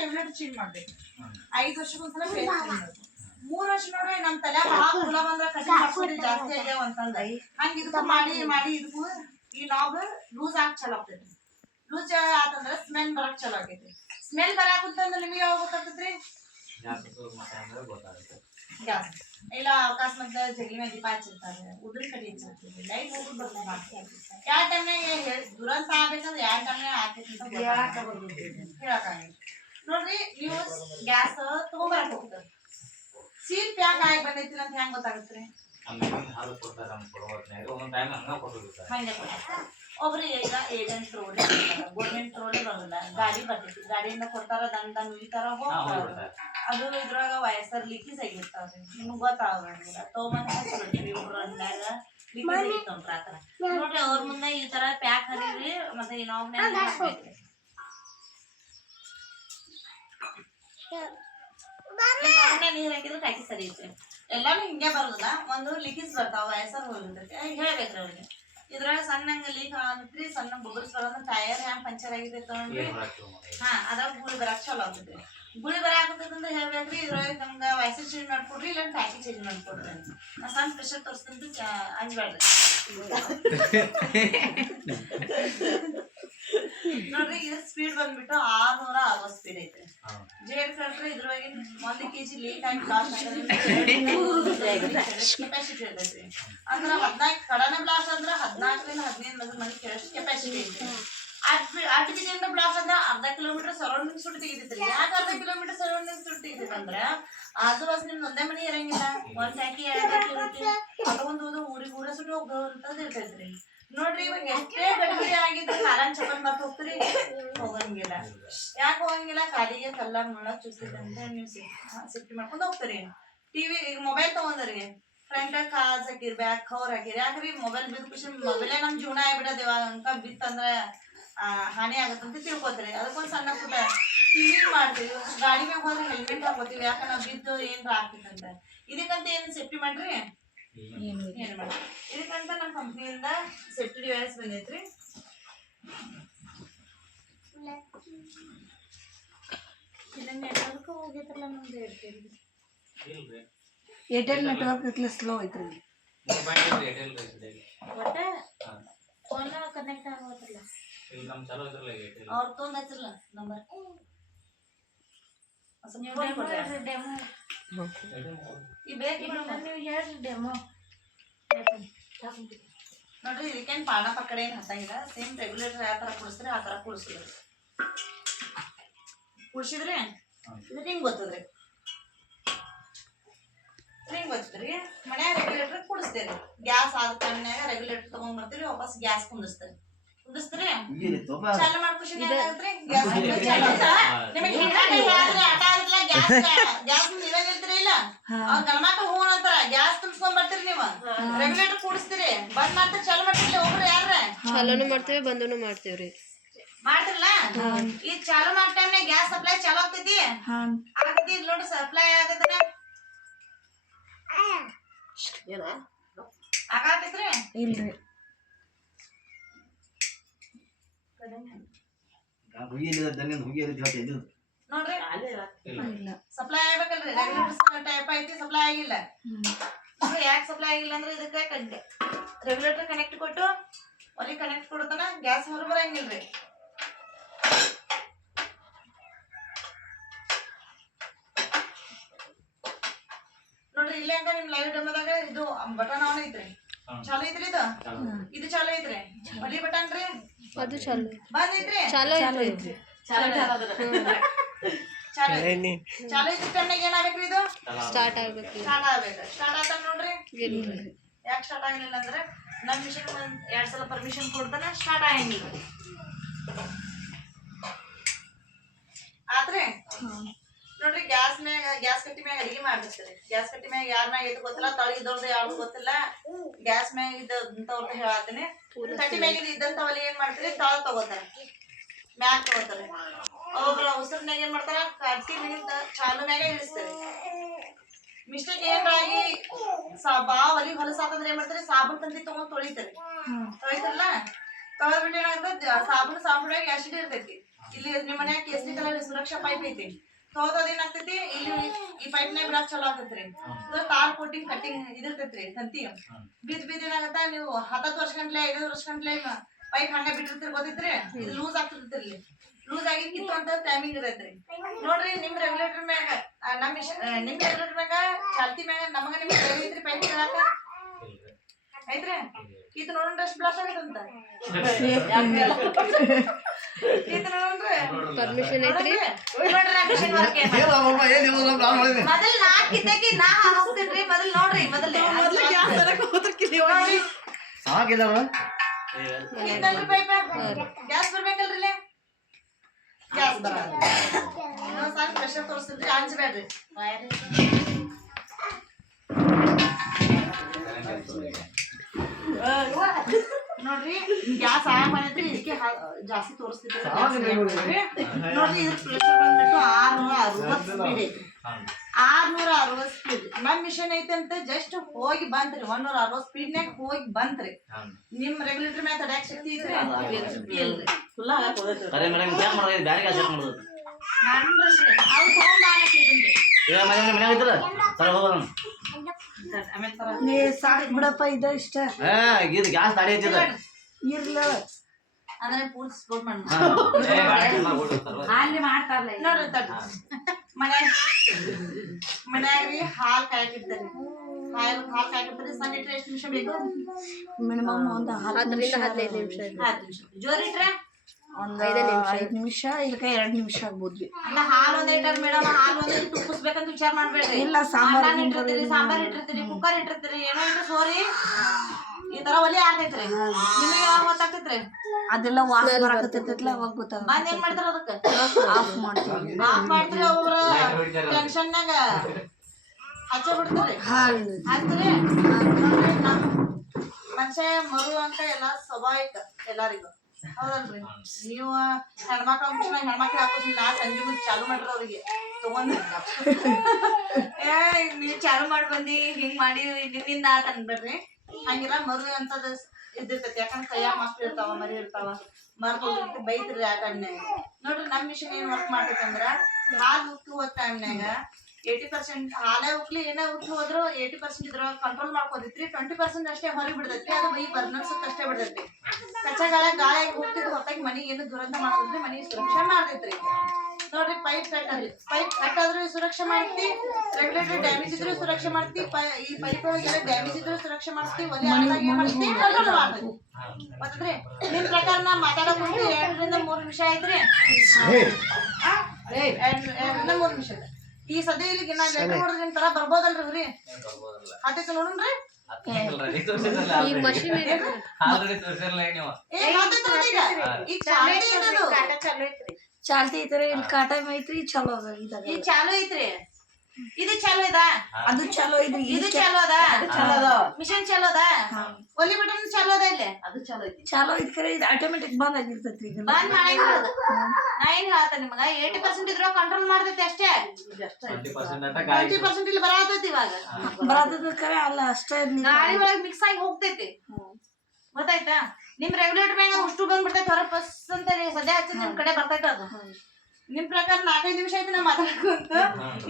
Regulator change ಮಾಡ್ಬೇಕು. 5 ವರ್ಷಕ್ಕೊಂದ್ಸಲ face change ಮಾಡ್ಬೇಕು. 3 ವರ್ಷ ನೋಡ್ರಿ ನಮ್ ತಲೆ ಹುಳ ಬಂದ್ರ ಕಟಿಂಗ್ ಮಾಡ್ಕೊಂಡ್ರೆ ಜಾಸ್ತಿ ಆಗ್ಯಾವ ಅಂತಂದ ಹಂಗ ಇದಕ್ಕೂ ಮಾಡಿ ಇದಕ್ಕೂ ಈ ನಾಬ್ ಲೂಸ್ ಆಗಿ ಚಲೋ ಆಗ್ತೈತಿ. ಲೂಸ್ ಆತಂದ್ರ ಸ್ಮೆಲ್ ಬರಕ್ ಚಲೋ ಆಗೈತಿ. ಸ್ಮೆಲ್ ಬರಾಕಂತಂದ್ರೆ ನಿಮಗೆ ಯಾವಾಗ ಗೊತ್ತಾಗ್ತೈತ್ರಿ? ಗ್ಯಾಸ್ ಇಲ್ಲ ಅಕಸ್ಮಾತ್ ಜಗಿ ಮೇಲೆ ದೀಪ ಹಚ್ಚಿರ್ತಾರೆ, ಉದ್ರ ಕಡೆ ಹಚ್ಚಿರ್ತೀವಿ, ಲೈಟ್ ಹೋಗಿ ಬರ್ತಾರೆ. ಯಾವ ಟೈಮ್ನಾಗ ದುರಂತ ಆಗ್ಬೇಕಂದ್ರೆ ಯಾವ ಟೈಮ್ನಾಗ ಆಗ್ತೈತಿ ಅಂತ ಹೇಳಕ್ಕಾಗಲ್ಲ. ನೋಡ್ರಿ ನೀವು ಗ್ಯಾಸ್ ತಗೊಂಬರಕ್ ಹೋಗ್ತಾರೆ, ಸೀಲ್ ಪ್ಯಾಕ್ ಆಗಿ ಬಂದೈತಿಲ್ಲ ಅಂತ ಹೆಂಗ್ ಗೊತ್ತಾಗತ್ರಿ? ಒಬ್ರು ಈಗ ಏಜೆಂಟ್ ರೋಡ್ ಗೋರ್ಮೆಂಟ್ ರೋಡೇ ಬರೋಲ್ಲ, ಗಾಡಿ ಬರ್ತೈತಿ, ಗಾಡಿಯಿಂದ ಕೊಡ್ತಾರ ದಂಡ ನುಲಿತಾರ ಹೋಗ್ತಾರ. ಅದು ಇದ್ರಾಗ ವಯಸ್ಸರ್ ಲೀಕೇಜ್ ಆಗಿರ್ತಾವ್ರಿ, ನಿಮ್ಗೆ ಗೊತ್ತಾಗಂಗಿಲ್ಲ. ತಗೊಂಬಂದ್ರಿ ಒಬ್ರು ಅಂದಾಗ ಲೀಕೇಜ್ ಆಗಿತ್ತಂದ್ರ ಆತರ ನೋಡ್ರಿ ಅವ್ರ ಮುಂದೆ ಈ ತರ ಪ್ಯಾಕ್ ಹರಿದ್ರಿ ಮತ್ತೆ ಇನ್ನೊಬ್ನೇ ನೀರ್ ಹಾಕಿದ್ರೆ ಟಾಕಿ ಸರಿ ಐತ್ರಿ. ಎಲ್ಲಾನು ಹಿಂಗೆ ಬರೋದಿಲ್ಲ, ಒಂದು ಲೀಕೇಜ್ ಬರ್ತಾವ ವಯಸ್ಸರ್ ಹೋಗಿರ್ತೈತಿ ಹೇಳ್ಬೇಕ್ರಿ ಅವ್ರಿಗೆ. ಇದ್ರಾಗ ಸಣ್ಣಂಗ ಲೀಕ್ ಆಗತ್ರಿ, ಸಣ್ಣ ಬುಗುರ್ಸ್ ಬರೋದ್ರ ಟೈರ್ ಹ್ಯಾಂಗ್ ಪಂಚರ್ ಆಗಿರ್ತೈತಿ ನೋಡ್ರಿ. ಅದ್ರಾಗ ಗುಳಿ ಬರಾಕ್ ಚಲೋ ಆಗ್ತೈತಿ. ಗುಳಿ ಬರಾಕಂತಂದ್ರೆ ಹೇಳ್ಬೇಕ್ರಿ ಇದ್ರಾಗ ನಮ್ಗ ವಯಸ್ಸರ್ ಚೇಂಜ್ ಮಾಡ್ಕೊಡ್ರಿ ಇಲ್ಲ ಟಾಕಿ ಚೇಂಜ್ ಮಾಡ್ಕೊಡ್ರಿ. ನಾ ಸಣ್ಣ ಪ್ರೆಷರ್ ತೋರಿಸ್ತಂತ ಅಂಜ್ಬೇಡ್ರಿ ನೋಡ್ರಿ. ಇದ್ರ ಸ್ಪೀಡ್ ಬಂದ್ಬಿಟ್ಟು 660 ಸ್ಪೀಡ್ ಐತ್ರಿ. ಜೇಡ್ ಕಟ್ರಿ ಇದ್ರೊಳಗೆ 1 kg ಲೀಕ್ ಆಗಿ ಬ್ಲಾಸ್ಟ್ ಕೆಪಾಸಿಟಿ ಇರ್ತೈತ್ರಿ. ಅಂದ್ರ 14 ಕಡನ ಬ್ಲಾಸ್ಟ್ ಅಂದ್ರ 14ರಿಂದ 15 ಮಂದಿ ಕೇಳಷ್ಟು ಕೆಪಾಸಿಟಿ ಐತ್ರಿ. 8 kg ಬ್ಲಾಸ್ಟ್ ಅಂದ್ರ ಅರ್ಧ ಕಿಲೋಮೀಟರ್ ಸರೌಂಡಿಂಗ್ ಸುಟ್ಟು ತೆಗಿತೈತ್ರಿ. ಯಾಕೆ ಅರ್ಧ ಕಿಲೋಮೀಟರ್ ಸರೌಂಡಿಂಗ್ ಸುಟ್ಟು ತೆಗಿತೈತಂದ್ರ ಆಜು ಬಾಜು ನಿಮ್ದು ಒಂದೇ ಮನಿ ಇರಂಗಿಲ್ಲ, 1 ಟ್ಯಾಂಕಿ 2 ಟ್ಯಾಂಕಿ ಇರುತ್ತೆ, ಅದೊಂದು ಊರಿಗೆ ಊರ ಸುಟ್ಟು ಹೋಗೋಂತದ್ದು ಇರ್ತೈತ್ರಿ. ನೋಡ್ರಿ ಇವಾಗ ಎಷ್ಟೇ ಗಡಿಬಿಡಿ ಆಗಿದ್ರೆ ಕಾಲನ್ ಚಪ್ಪಲ್ ಮರ್ತ ಹೋಗ್ತೀರಿ, ಹೋಗಂಗಿಲ್ಲ. ಯಾಕೆ ಹೋಗಂಗಿಲ್ಲ? ಕಾಲಿಗೆ ಕಲ್ಲ ಮುಳ್ಳ ಚುಸ್ತೈತೆ ಅಂತ ನೀವು ಸೇಫ್ಟಿ ಮಾಡ್ಕೊಂಡು ಹೋಗ್ತೀರಿ. ಟಿವಿ ಈಗ ಮೊಬೈಲ್ ತಗೊಂಡ್ರಿ ಫ್ರಂಟ್ ಕಾಜ್ ಹಾಕಿರಿ, ಬ್ಯಾಕ್ ಕವರ್ ಹಾಕಿರಿ. ಯಾಕ್ರಿ ಮೊಬೈಲ್ ಬಿದ್ದ ಖುಷಿ ಮೊಬೈಲೇ ನಮ್ ಜೀವನ ಆಗ್ಬಿಡೋದು. ಇವಾಗ ಬಿತ್ತಂದ್ರೆ ಹಾನಿ ಆಗತ್ತಂತ ತಿಳ್ಕೊತೀರಿ. ಅದಕ್ಕೊಂದು ಸಣ್ಣ ಪುಟ್ಟ ಟಿವಿ ಮಾಡ್ತೀವಿ. ಗಾಡಿ ಮ್ಯಾಗ ಹೋದ್ರೆ ಹೆಲ್ಮೆಟ್ ಹಾಕೋತೀವಿ, ಯಾಕ ನಾವ್ ಬಿದ್ದು ಏನ್ರ ಆಗ್ತೈತಂತ. ಇದಕ್ಕಂತ ಏನ್ ಸೇಫ್ಟಿ ಮಾಡ್ರಿ? ಏನ್ ಮಾಡ್ರಿ ಇದಕ್ಕಂತ ನಮ್ಮ ಕಂಪ್ನಿಯಿಂದ ಸೇಫ್ಟಿ ಡಿವೈಸ್ ಬಂದೈತ್ರಿ. ಇಲ್ಲ ನೆಟ್ವರ್ಕ್ ಹೋಗೈತ್ರಲ್ಲ ನಮ್ದು ಏರ್ಟೆಲ್ ನೆಟ್ವರ್ಕ್ ಇಟ್ಲ ಸ್ಲೋ ಐತ್ರಿ. ಒಟ್ಟ ಫೋನ್ ಕನೆಕ್ಟ್ ಆಗೋತ್ರಲ್ಲ ಅವ್ರ ತೊಂದ್ ಹಚ್ಚಿರಲ್ಲ ನಂಬರ್. ನೋಡ್ರಿ ಇದಕ್ಕೇನ್ ಪಾಣ ಪಕ್ಕಡೆ ಏನ್ ಹತ್ತಂಗಿಲ್ಲ. ಸೇಮ್ ರೆಗ್ಯುಲೇಟರ್ ಯಾವ ತರ ಕುಡಿಸ್ರಿ ಆ ತರ ಕುಡಿಸಿದ್ರಿ. ಕುಡ್ಸಿದ್ರಿ ಇದು ಹಿಂಗ್ ಗೊತ್ತದ್ರಿ, ಹಿಂಗ್ ಗೊತ್ತದ್ರಿ. ಮನ್ಯಾಗ ರೆಗ್ಯುಲೇಟರ್ ಕುಡಿಸ್ತೇರಿ. ಗ್ಯಾಸ್ ಆದ ಕಣ್ಣಾಗ ರೆಗ್ಯುಲೇಟರ್ ತಗೊಂಡ್ ಬರ್ತೀರಿ, ವಾಪಸ್ ಗ್ಯಾಸ್ ಕುಂದಿಸ್ತೀರಿ. ಚಾಲು ಮಾಡ್ಕೊಶಿ ಏನಾಗತ್ರಿ? ಗ್ಯಾಸ್ ನಿಮಗೆ ಗ್ಯಾಸ್ ನೀವೇ ನಿಲ್ತೀರಿ ಇಲ್ಲ ಅವ್ರ ಗಣಮಕ್ಳು ಹೂ ಅಂತಾರ. ಗ್ಯಾಸ್ ತುಂಬಿಸ್ಕೊಂಡ್ ಬರ್ತೀರಿ, ನೀವು ರೆಗ್ಯುಲೇಟರ್ ಕೂಡಿಸ್ತೀರಿ, ಬಂದ್ ಮಾಡ್ತೀರಿ, ಚಾಲು ಮಾಡ್ತೀರಿ. ಒಬ್ರು ಯಾರ ಚಾಲೂನು ಮಾಡ್ತೇವೆ ಬಂದೂನು ಮಾಡ್ತೇವ್ರಿ. ಮಾಡ್ತಿರಲ್ಲ ಈ ಚಾಲು ಮಾಡೋ ಟೈಮ್ನಾಗ ಗ್ಯಾಸ್ ಸಪ್ಲೈ ಚಾಲು ಆಗ್ತೈತಿ ಆಗತಿ. ನೋಡಿ ಸಪ್ಲೈ ಆಗತೈತಿ ಆಗತೈತ್ರಿ ಇಲ್ರಿ. ನೋಡ್ರಿ ಸಪ್ಲೈ ಆಗ್ಬೇಕಲ್ರಿ. ರೆಗ್ಯುಲೇಟರ್ ಟೈಪ್ ಐತಿ, ಸಪ್ಲೈ ಆಗಿಲ್ಲ. ಯಾಕೆ ಸಪ್ಲೈ ಆಗಿಲ್ಲ ಅಂದ್ರೆ ಇದಕ್ಕೆ ರೆಗ್ಯುಲೇಟರ್ ಕನೆಕ್ಟ್ ಕೊಟ್ಟು ಒಲಿ ಕನೆಕ್ಟ್ ಕೊಡ್ತಾನ ಗ್ಯಾಸ್ ಹೊರ ಬರಂಗಿಲ್ರಿ. ನೋಡ್ರಿ ಇಲ್ಲೇ ಅಂತ ನಿಮ್ ಲೈವ್ ಡೆಮೋದಾಗ ಇದು ಬಟನ್ ಆನ್ ಐತ್ರಿ, ಚಾಲು ಐತ್ರಿ. ಇದು ಚಾಲು ಐತ್ರಿ. ಒಲಿ ಬಟನ್ ರೀ ಅದು ಚಾಲು ಬಂದೈತ್ರಿ, ಚಾಲು ಐತ್ರಿ. ಚಾಲು ಐತ್ರಿ ಟೈಮ್ನಾಗ ಏನಾಗಬೇಕ್ರಿ? ಇದು ಸ್ಟಾರ್ಟ್ ಆಗ್ಬೇಕು. ಸ್ಟಾರ್ಟ್ ಆಗ್ಬೇಕು. ಸ್ಟಾರ್ಟ್ ಆಯ್ತ ನೋಡ್ರಿ. ಯಾಕೆ ಸ್ಟಾರ್ಟ್ ಆಗಿಲ್ಲ ಅಂದ್ರೆ ನಮ್ ಮಿಷನ್ 2 ಸಲ ಪರ್ಮಿಷನ್ ಕೊಡ್ತಾನ, ಸ್ಟಾರ್ಟ್ ಆಗಂಗಿಲ್ಲ ಆದ್ರೆ. ನೋಡ್ರಿ ಗ್ಯಾಸ್ ಮ್ಯಾಗ ಗ್ಯಾಸ್ ಕಟ್ಟಿ ಮ್ಯಾಗ ಅಡಿಗೆ ಮಾಡ್ತಿರ್ತೀರಿ. ಗ್ಯಾಸ್ ಕಟ್ಟಿ ಮ್ಯಾಗ ಯಾರ ಮ್ಯಾಗ ಇದು ಗೊತ್ತಿಲ್ಲ, ತಳಗಿದವ್ರದ್ದು ಯಾವ್ದು ಗೊತ್ತಿಲ್ಲ. ಗ್ಯಾಸ್ ಮ್ಯಾಗ ಇದ್ದಂತವ್ರದ್ದು ಹೇಳತ್ತೀನಿ. ಕಟ್ಟಿ ಮ್ಯಾಗ ಇದ್ದಂತವಲ್ಲಿ ಏನ್ ಮಾಡ್ತೀರಿ? ತಳ ತಗೋತಾರ, ಮ್ಯಾಗ ತಗೋತಾರೆ. ಒಬ್ಬೊಬ್ರ ಉಸಿರ್ನಾಗ ಏನ್ ಮಾಡ್ತಾರ? ಕಟ್ಟಿ ಮ್ಯಾಗಿಂದ ಚಾಲು ಮ್ಯಾಗ ಇಳಿಸ್ತಾರೆ. ಮಿಸ್ಟೇಕ್ ಏನಾಗಿ ಬಾ ಒಲಿ ಹೊಲಸಾತಂದ್ರೆ ಏನ್ ಮಾಡ್ತಾರೆ? ಸಾಬೂನ್ ತಂದಿ ತಗೊಂಡ್ ತೊಳಿತಾರೆ. ತೊಳಿತಾರಲ್ಲ, ತೊಳೆದ್ಬಿಟ್ಟು ಏನಾಗ್ತದೆ? ಸಾಬೂನ್ ಆಗಿ ಆಸಿಡ್ ಇರ್ತೈತಿ. ಇಲ್ಲಿ ನಿಮ್ಮ ಮನ್ಯಾಗ ಕೇಸರಿ ಕಲರ್ ಸುರಕ್ಷಾ ಪೈಪ್ ಐತಿ ಹೋಗೋದ್ ಏನಾಗ್ತೈತಿ ಇಲ್ಲಿ ಈ ಪೈಪ್ನಾಗ ಬಿಡಾಕ್ ಚಲೋ ಆಗ್ತೈತ್ರಿ ಇದು ತಾರ್ ಕೋಟಿಂಗ್ ಕಟ್ಟಿಂಗ್ ಇದಿರ್ತೈತ್ರಿ ತಂತಿ ಬಿದ್ ಏನಾಗತ್ತ ನೀವು 10 ವರ್ಷ ಗಂಟ್ಲೆ 5 ವರ್ಷ ಗಂಟ್ಲೆ ಪೈಪ್ ಹಂಗ ಬಿಟ್ಟಿರ್ತೀರಿ ಗೊತ್ತೈತ್ರಿ ಇದು ಲೂಸ್ ಆಗ್ತಿರ್ತಿರ್ಲಿ ಲೂಸ್ ಆಗಿ ಕಿತ್ತು ಅಂತ ಟೈಮಿಂಗ್ ಇರೈತ್ರಿ ನೋಡ್ರಿ ನಿಮ್ ರೆಗ್ಯುಲೇಟರ್ ಮ್ಯಾಗ ನಿಮ್ ರೆಗ್ಯುಲೇಟರ್ ಮ್ಯಾಗ ಚಾಲ್ತಿ ಮ್ಯಾಗ ನಮಗ ನಿಮ್ಗೆ ಐತ್ರಿ ಪೈಪ್ ಇಡಾಕ ಐತ್ರಿ ಕಿತ್ತು ನೋಡ್ರಿ ಎಷ್ಟು ಬ್ಲಾಸ್ಟ್ ಆಗತ್ತಂತ ಕಿತ್ತು ನೋಡ್ರಿ ಪರ್ಮಿಷನ್ ಐತ್ರಿ ನೋಡ್ರಿ ಮಿಷನ್ ವರ್ಕ್ ಮೊದಲ್ ನಾ ಕಿತ್ತಕಿ ನಾ ಹೋಗ್ತಿನ್ರಿ ಮೊದಲ್ ನೋಡ್ರಿ ಮೊದಲ್ ಗ್ಯಾಸ್ ತರಕ ಹೋದ್ರಕಿಲಿ ನೋಡ್ರಿ ಸಾಕಿದಾವ ಕಿತ್ತಲ್ರಿ ಪೈಪ್ ಗ್ಯಾಸ್ ಬರ್ಬೇಕಲ್ರಿ ಗ್ಯಾಸ್ ಬರಲ್ಲ ಇನ್ನೊಂದ್ ಸಾರಿ ಪ್ರೆಷರ್ ತೋರಿಸ್ತಿನ್ರಿ ಅಂಜಬೇಡ್ರಿ ನೋಡ್ರಿ ಗ್ಯಾಸ್ ಆನ್ ಮಾಡೈತ್ರಿ ಇದಕ್ಕೆ ಜಾಸ್ತಿ ತೋರಿಸ್ತಿದ್ರಿ ನೋಡ್ರಿ ಇದ್ರ ಪ್ರೆಷರ್ ಬಂದ್ಬಿಟ್ಟು 660 ಸ್ಪೀಡ್ ಐತಿ 660 ಸ್ಪೀಡ್ ನಮ್ ಮಿಷನ್ ಐತೆ ಅಂತ ಜಸ್ಟ್ ಹೋಗಿ ಬಂತ್ರಿ 160 ಸ್ಪೀಡ್ನಾಗ ಹೋಗಿ ಬಂತ್ರಿ ನಿಮ್ ರೆಗ್ಯುಲೇಟರ್ ಮ್ಯಾಗ ತಡ್ಯಾಕ ಶಕ್ತಿ ಐತ್ರಿ ಇಲ್ರಿ ಫುಲ್ ಆಗಕ್ ಹೋಗೈತ್ರಿ ಅರೆ ಮೇಡಮ್ ಕ್ಯಾಕ್ ಮಾಡೋದು ಬ್ಯಾರೆ ಗ್ಯಾಸ್ ಚೆಕ್ ಮಾಡೋದು ನಾನ್ರಿ ಅವ್ರು ತಗೊಂಡ್ ಆಗತ್ತಿದ್ರಿ ಈಗ ಮನೆ ಐತಲ್ಲ ಸರ್ ಹೋಗೋಣ ಆಮೇಲೆ ತರ ನೀ ಸಾಕ್ ಬಿಡಪ್ಪ ಇದ ಇಷ್ಟ ಇದು ಗ್ಯಾಸ್ ತಾಡಿ ಐತಿದ ಇರ್ಲ ಅಂದ್ರೆ ಪೂರ್ತಿ ಸ್ಪೋರ್ಟ್ ಮಾಡಿ ಅಲ್ಲಿ ಮಾಡ್ತಾರಲ್ಲ ನೋಡ್ರಿ ತಡ್ರಿ ಮನ್ಯಾಗ್ರಿ ಹಾಲ್ ಕಾಯಕಿರ್ತಾರಿ ಹಾಲ್ ಕಾಯಕಿರ್ತಾರಿ ಸಣ್ಣ ಇಟ್ರೆ ಎಷ್ಟು ನಿಮಿಷ ಬೇಕು ಮಿನಿಮಮ್ ಒಂದು 10 ರಿಂದ 15 ನಿಮಿಷ 10 ನಿಮಿಷ ಜೋರ್ ಇಟ್ರೆ ಒಂದು 5 ನಿಮಿಷ ಇದಕ್ಕ 2 ನಿಮಿಷ ಆಗ್ಬೋದ್ವಿ ಅಲ್ಲ ಹಾಲ್ ಒಂದ್ ಇಟ್ಟಾರ ಮೇಡಮ್ ಹಾಲ್ ಒಂದ್ ಇಟ್ಟು ಕುದಿಸ್ಬೇಕಂತ ವಿಚಾರ ಮಾಡ್ಬೇಡ್ರಿ ಇಲ್ಲ ಸಾಂಬಾರ್ ಇಟ್ಟಿರ್ತೀರಿ ಸಾಂಬಾರ್ ಇಟ್ಟಿರ್ತೀರಿ ಕುಕ್ಕರ್ ಇಟ್ಟಿರ್ತೀರಿ ಏನೋ ಇಟ್ಟು ಸೋರಿ ಈ ತರ ಒಲಿ ಆಗ್ತೈತ್ರಿ ನಿಮಗೆ ಯಾವಾಗ ಗೊತ್ತಾಗ್ತೈತ್ರಿ ಅದೆಲ್ಲ ವಾಸ ಬರಾಕತ್ತೈತಲ್ಲ ಅವಾಗ ಗೊತ್ತಾಗ ಬಂದ್ ಏನ್ ಮಾಡ್ತಾರ ಅದಕ್ಕ ಆಫ್ ಮಾಡ್ತೀವಿ ಆಫ್ ಮಾಡ್ತೀರಿ ಅವ್ರ ಟೆನ್ಷನ್ನಾಗ ಹಚ್ಚ ಬಿಡ್ತೀರಿ ಹಚ್ಚ್ರಿ ನಮ್ ಮನುಷ್ಯ ಮರು ಅಂತ ಎಲ್ಲ ಸ್ವಾಭಾವಿಕ ಎಲ್ಲಾರಿಗೂ ಹೌದಲ್ರಿ ನೀವು ಹೆಣ್ಮಕ್ಳ ಮುಗಿಸ್ನಾಗ ಹೆಣ್ಮಕ್ಳು ಹಾಕೋಸಿ ನಾ ಸಂಜೆ ಮುಂದೆ ಚಾಲು ಮಾಡ್ರಿ ಅವ್ರಿಗೆ ತಗೊಂಡ್ ನೀವ್ ಚಾಲು ಮಾಡಿ ಬಂದಿ ಹಿಂಗ್ ಮಾಡಿ ನಿನ್ನಿಂದ ಅಂತ ಅನ್ಬೇಡ್ರಿ ಹಂಗಿಲ್ಲ ಮರು ಅಂತದ ಇದ್ದಿರ್ತೈತಿ ಯಾಕಂದ್ರೆ ಕೈಯಾಗ ಮಕ್ಳು ಇರ್ತಾವ ಮರಿ ಇರ್ತಾವ ಮರ್ದು ಹೋಗಿರ್ತಿ ಬೈತ್ರಿ ಆ ಟೈಮ್ನಾಗ ನೋಡ್ರಿ ನಮ್ ಮಿಷನ್ ಏನ್ ವರ್ಕ್ ಮಾಡ್ತೈತಿ ಅಂದ್ರ ಹಾಲ್ ಉಕ್ಕಿ ಹೋದ್ ಟೈಮ್ನಾಗ 80% ಹಾಲೇ ಉಕ್ಲಿ ಏನೇ ಉಕ್ಕಿ ಹೋದ್ರು 80% ಇದ್ರ ಕಂಟ್ರೋಲ್ ಮಾಡ್ಕೋತೈತ್ರಿ 20% ಅಷ್ಟೇ ಹೊರಗೆ ಬಿಡ್ತೈತಿ ಅದು ಈ ಬರ್ನರ್ಸ್ ಅಷ್ಟೇ ಬಿಡ್ತೈತಿ ಕಚ್ಚಾ ಗಾಳಿಯಾಗಿ ಹೋಗ್ತಿದ್ ಹೊತ್ತಾಗಿ ಮನಿಗೆ ಏನು ದುರಂತ ಮಾಡೋದ್ರಿ ಮನಿಗೆ ಸುರಕ್ಷೆ ಮಾಡ್ತೈತ್ರಿ ನೋಡ್ರಿ ಪೈಪ್ ಕಟ್ ಆದ್ರೂ ಸುರಕ್ಷೆ ಮಾಡ್ತಿ ರೆಗ್ಯುಲೇಟರ್ ಡ್ಯಾಮೇಜ್ ಇದ್ರೂ ಸುರಕ್ಷೆ ಮಾಡ್ತಿ ಈ ಪೈಪ್ ಒಳಗೆಲ್ಲ ಡ್ಯಾಮೇಜ್ ಇದ್ರೂ ಸುರಕ್ಷೆ ಮಾಡ್ತಿ ಒಲೆ ಆದಾಗ ಏನ್ ಮಾಡ್ತಿ ಕಂಟ್ರೋಲ್ ಮಾಡ್ತೈತಿ ಮತ್ತಂದ್ರೆ ನಿಮ್ ಪ್ರಕಾರ ನಾ ಮಾತಾಡಕ್ ಹೋಗಿ 2 ರಿಂದ 3 ನಿಮಿಷ ಆಯ್ತ್ರಿ 2 ರಿಂದ 3 ನಿಮಿಷ ಈ ಸದ್ಯ ಇಲ್ಲಿಗೆ ನಾ ಲೆಟರ್ ಹೊಡೆದ್ ನಿಮ್ ತರ ಬರ್ಬೋದಲ್ರಿ ಇವ್ರಿ ಹತ್ತೈತಿ ನೋಡ್ರಿ ಈ ಮಷಿನ್ ಈಗ ಚಾಲ್ತಿ ಏನದು ಚಾಲ್ತಿ ಐತ್ರಿ ಇಲ್ಲಿ ಕಾಟ ಐತ್ರಿ ಚಲೋ ಅದ ಇದಾಗ ಈಗ ಚಾಲು ಐತ್ರಿ ಇದು ಚಾಲು ಇದಾ ಅದು ಚಲೋ ಐತ್ರಿ ಇದು ಚಾಲು ಅದ ಮಿಷನ್ ಚಾಲು ಅದ ಒಲಿ ಬಟನ್ ಚಾಲು ಅದ ಇಲ್ಲಿ ಅದು ಚಾಲು ಐತಿ ಚಲೋ ಐತಿ ಖರೆ ಇದು ಆಟೋಮೆಟಿಕ್ ಬಂದ್ ಆಗಿರ್ತೈತ್ರಿ ಈಗ ಬಂದ್ ಮಾಡಂಗಿಲ್ಲ ಅದು ನಾ ಏನ್ ಹೇಳ್ತ ನಿಮಗ 80% ಇದ್ರ ಕಂಟ್ರೋಲ್ ಮಾಡ್ತೈತಿ ಅಷ್ಟೇ 20% ಇಲ್ಲಿ ಬರಾತೈತಿ ಇವಾಗ ಬರಾತದ ಖರೆ ಅಲ್ಲ ಅಷ್ಟೇ ಗಾಳಿ ಒಳಗ್ ಮಿಕ್ಸ್ ಆಗಿ ಹೋಗ್ತೈತಿ ಗೊತ್ತಾಯ್ತಾ ನಿಮ್ ರೆಗ್ಯುಲೇಟರ್ ಮ್ಯಾಗ ಉಷ್ಟು ಬಂದ್ಬಿಡ್ತೈತಿ ಹೊರ ಪಸ್ ಅಂತ ಸದ್ಯ ಹಚ್ಚಿದ್ ನಿಮ್ ಕಡೆ ಬರ್ತೈತ ಅದು ನಿಮ್ ಪ್ರಕಾರ 4-5 ನಿಮಿಷ ಐತಿ ನಾ ಮಾತಾಡ್ಕೊಂತ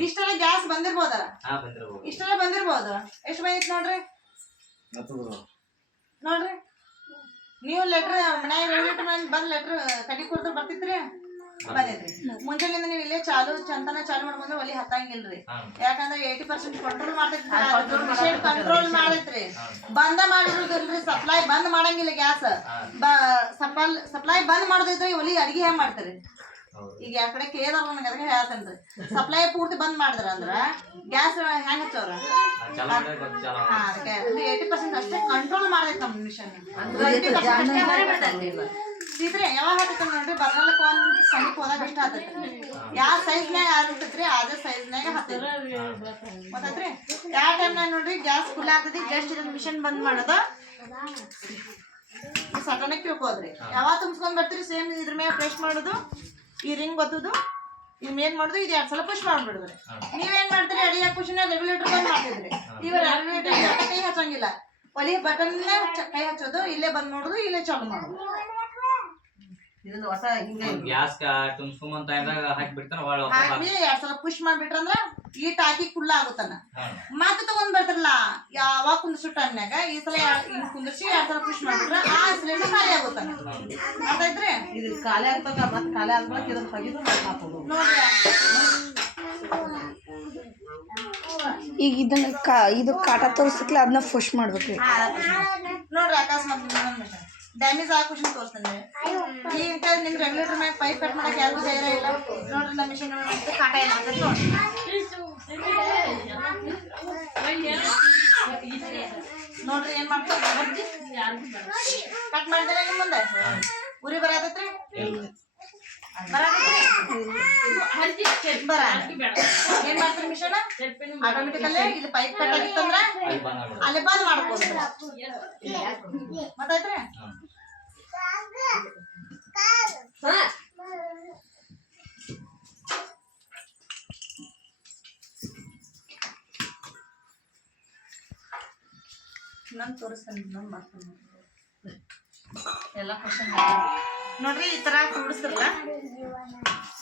ಇಷ್ಟೆಲ್ಲ ಗ್ಯಾಸ್ ಬಂದಿರ್ಬೋದಲ್ಲ ಇಷ್ಟೆಲ್ಲ ಬಂದಿರ್ಬೋದು ಎಷ್ಟು ಬಂದಿತ್ತು ನೋಡ್ರಿ ನೀವು ಲೆಟ್ರ್ ಮನ್ಯಾಗ ರೆಗ್ಯುಲೇಟರ್ ಮ್ಯಾಗ ಬಂದ್ ಲೆಟ್ರ್ ಕಡಿ ಕೊಡ್ತಾರ ಬರ್ತಿತ್ರಿ ಬಂದೈತ್ರಿ ಮುಂಜಾನಿಂದ ನೀವು ಇಲ್ಲೇ ಚಂತನ ಚಾಲು ಮಾಡ್ಕೊಂಡ್ರೆ ಒಲಿ ಹತ್ತಂಗಿಲ್ರಿ ಯಾಕಂದ್ರೆ 80% ಕಂಟ್ರೋಲ್ ಮಾಡ್ತೈತ್ರಿ ಕಂಟ್ರೋಲ್ ಮಾಡೈತ್ರಿ ಬಂದ ಮಾಡಿರೋದಿಲ್ರಿ ಸಪ್ಲೈ ಬಂದ್ ಮಾಡಂಗಿಲ್ಲ ಗ್ಯಾಸ್ ಸಪ್ಲೈ ಬಂದ್ ಮಾಡೋದೈತ್ರಿ ಒಲಿ ಅಡಿಗೆ ಹೆಂಗ್ ಮಾಡ್ತಾರಿ ಈಗ ಆ ಕಡೆ ಕೇಳಲ್ಲ ನನಗೆ ಅದಕ್ಕೆ ಹೇಳ್ತೇನ್ರಿ ಸಪ್ಲೈ ಪೂರ್ತಿ ಬಂದ್ ಮಾಡಿದ್ರ ಅಂದ್ರ ಗ್ಯಾಸ್ ಹೆಂಗ್ ಹಚ್ಚವ್ರ ಅದಕ್ಕೆ 80% ಅಷ್ಟೇ ಕಂಟ್ರೋಲ್ ಮಾಡೈತಿ ನಮ್ಮ ಮಿಷನ್ ಇದ್ರಿ ಯಾವಾಗ ಹಾಕೈತಿ ನೋಡ್ರಿ ಬರ್ನಲ್ಕ ಒಂದ್ ಸನಿಪ್ ಹೋದಾಗ ಅಷ್ಟ ಹತ್ತೈತ್ರಿ ಯಾವ ಸೈಜ್ನಾಗ ಆಗಿರ್ತೈತ್ರಿ ಅದೇ ಸೈಜ್ನಾಗ ಹತ್ತೈತ್ರಿ ಗೊತ್ತೈತ್ರಿ ಯಾವ ಟೈಮ್ನಾಗ ನೋಡ್ರಿ ಗ್ಯಾಸ್ ಫುಲ್ ಆಗ್ತೈತಿ ಜಸ್ಟ್ ಇದನ್ನ ಮಿಷನ್ ಬಂದ್ ಮಾಡೋದು ಸಟನಕ್ಕೆ ತಿಳ್ಕೋದ್ರಿ ಯಾವಾಗ ತುಂಬಿಸ್ಕೊಂಡ್ ಬರ್ತೀರಿ ಸೇಮ್ ಇದ್ರ ಮೇಲೆ ಪ್ರೆಸ್ ಮಾಡೋದು ಈ ರಿಂಗ್ ಗೊತ್ತದು ಇದ್ ಮೇನ್ ಮಾಡುದು ಇದು 2 ಸಲ ಪುಷ್ ಮಾಡ್ಬಿಡುದ್ರಿ ನೀವೇನ್ ಮಾಡ್ತೀರಿ ಅಡಿಗೆ ಖುಷಿನ ರೆಗ್ಯುಲೇಟರ್ ಬಂದ್ ಮಾಡ್ತಿದ್ರಿ ಇವ ರೆಗ್ಯುಲೇಟರ್ ಕೈ ಹಚ್ಚಂಗಿಲ್ಲ ಒಲಿ ಬಟನ್ ಕೈ ಹಚ್ಚೋದು ಇಲ್ಲೇ ಬಂದ್ ಮಾಡೋದು ಇಲ್ಲೇ ಚಾಲು ಮಾಡೋದು ಇದನ್ನ ಹೊಸ ಹಿಂಗೆ ಗ್ಯಾಸ್ ತುಂಬಿಸ್ಕೊಂಬಂದ್ ಟೈಮ್ದಾಗ ಹಾಕಿ ಬಿಡ್ತಾನ ಒಳ ಹಾಕಿ 2 ಸಲ ಪುಷ್ ಮಾಡ್ಬಿಟ್ರಂದ್ರ ಈ ಟಾಕಿ ಕುಳ್ಳ ಆಗುತ್ತಾನ ಮತ್ತೆ ತಗೊಂಡ್ ಬರ್ತಾರಲ್ಲ ಯಾವಾಗ ಕುಂದಿಸೋ ಟೈಮ್ನಾಗ ಈ ಸಲ ಹಿಂಗ್ ಕುಂದಿರ್ಸಿ 2 ಸಲ ಪುಷ್ ಮಾಡ್ಬಿಟ್ರ ಆ ಸಿಲಿಂಡರ್ ಖಾಲಿ ಆಗುತ್ತಾನ ಅರ್ಥ ಐತ್ರಿ ಇದು ಖಾಲಿ ಆಗ್ತದ ಮತ್ತೆ ಖಾಲಿ ಆದ್ಮೇಲೆ ಇದನ್ನ ತೆಗೆದು ಹಾಕೋದು ನೋಡ್ರಿ ಈಗ ಇದನ್ನ ಇದು ಕಾಟ ತೋರಿಸ್ತಿಕ್ಲ ಅದನ್ನ ಫುಷ್ ಮಾಡ್ಬೇಕ್ರಿ ನೋಡ್ರಿ ಅಕಸ್ಮಾತ್ ಡ್ಯಾಮೇಜ್ ಆಗ ಖುಷಿ ತೋರಿಸ್ತೇನೆ ಈಗ ನಿಮ್ ರೆಗ್ಯುಲೇಟರ್ ಮ್ಯಾಗ ಪೈಪ್ ಕಟ್ ಮಾಡಕ್ ಯಾವ್ದು ಧೈರ್ಯ ಇಲ್ಲ ನೋಡ್ರಿ ನಮ್ಮ ಮಿಷನ್ ಕಾಟ ಇಲ್ಲ ಅಂತ ನೋಡ್ರಿ ಏನ್ ಮಾಡ್ತೀವಿ ಕಟ್ ಮಾಡಿದ್ರೆ ನಿಮ್ ಮುಂದೆ ಉರಿ ಬರತೈತ್ರಿ ಏನ್ ಮಾಡ್ತೀರಿ ಮಿಷನ್ ಆಟೋಮೆಟಿಕಲ್ಲಿ ಇಲ್ಲಿ ಪೈಪ್ ಕಟ್ ಆಗಿತ್ತಂದ್ರ ಅಲ್ಲಿ ಬಂದ್ ಮಾಡ್ಬೋದು ಮತ್ತೈತ್ರಿ ನನ್ ತೋರಿಸ್ತೇನೆ ನನ್ ಮಾಡ್ತೀನಿ ಎಲ್ಲ ಕ್ವಶನ್ ನೋಡ್ರಿ ಈ ತರ ಕೂಡಿಸ್ತಿರಲ್ಲ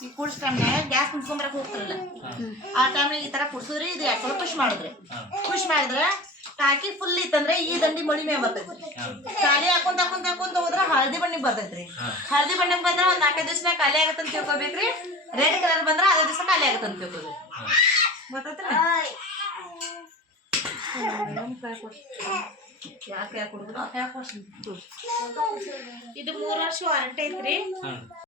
ಈ ಕೂಡಿಸ್ ಟೈಮ್ನಾಗ ಗ್ಯಾಸ್ ತುಂಬ್ಕೊಂಬರಕ್ ಹೋಗ್ತಿರಲ್ಲ ಆ ಟೈಮ್ನಾಗ ಈ ತರ ಕುಡ್ಸಿದ್ರಿ ಇದು 2 ಸಲ ಪುಷ್ ಮಾಡಿದ್ರೆ ಟಾಕಿ ಫುಲ್ ಇತ್ತಂದ್ರೆ ಈ ದಂಡಿ ಮಳಿ ಮೇಲೆ ಬರ್ತೈತ್ರಿ ಖಾಲಿ ಹಾಕೊಂತ ಹೋದ್ರ ಹಳದಿ ಬಣ್ಣಿಗೆ ಬರ್ತೈತ್ರಿ ಹಳದಿ ಬಣ್ಣಿಗೆ ಬಂದ್ರ ಒಂದ್ 4-5 ದಿವಸ ಖಾಲಿ ಆಗತ್ತಂತ ತಿಳ್ಕೊಬೇಕ್ರಿ ರೆಡ್ ಕಲರ್ ಬಂದ್ರ 5 ದಿವಸ ಖಾಲಿ ಆಗತ್ತಂತ ತಿಳ್ಕೊಬೇಕ್ರಿ ಗೊತ್ತೈತ್ರಿ ಯಾಕೆ ಇದು 3 ವರ್ಷ ವಾರಂಟಿ ಐತ್ರಿ